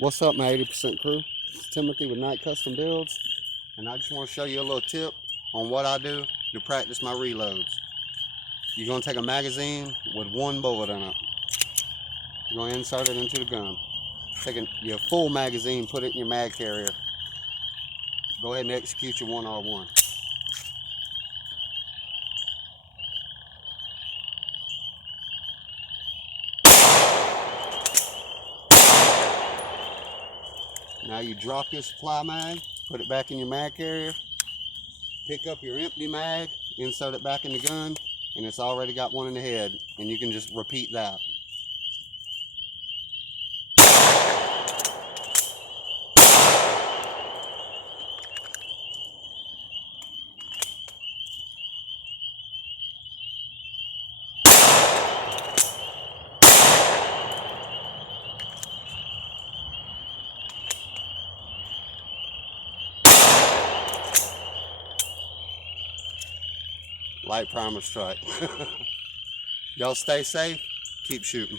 What's up, my 80% crew? It's Timothy with Night Custom Builds, and I just want to show you a little tip on what I do to practice my reloads. You're going to take a magazine with one bullet in it. You're going to insert it into the gun. Take your full magazine, put it in your mag carrier. Go ahead and execute your 1R1. Now you drop your supply mag, put it back in your mag carrier, pick up your empty mag, insert it back in the gun, and it's already got one in the head, and you can just repeat that. Light primer strike. Y'all stay safe, keep shooting.